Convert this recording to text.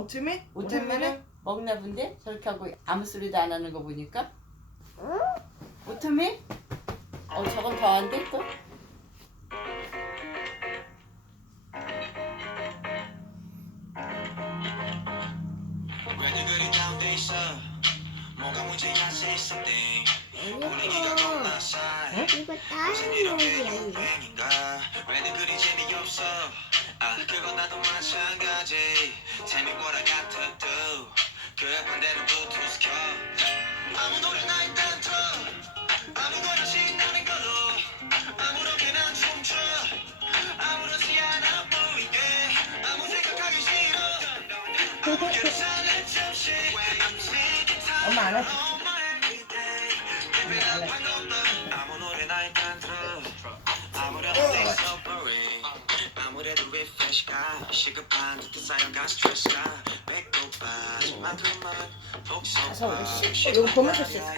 오트밀? 오트밀은? 먹나 본데? 저렇게 하고 아무 소리도 안 하는 거 보니까? 오트밀? 어 저건 더안돼 또? 분위기가 이거 다른 아 그건 나도 마찬가지 Tell me what I got to do 그 반대로 블루투스 켜. 아무 노래나 일단 틀어 아무거나 신나는 걸로. 아무렇게나 춤춰. 아무렇지 않아 보이게. 아무 생각하기 싫어. 아무렇게나 살래 잠시. 엄마 안 하지? 아무 노래나 일단 아무래도 refresh가 시급한 듯한 쌓여간 스트레스가 배고파 마지막만 가서 우리 복잡한 씻고 이거 보면서 씻어.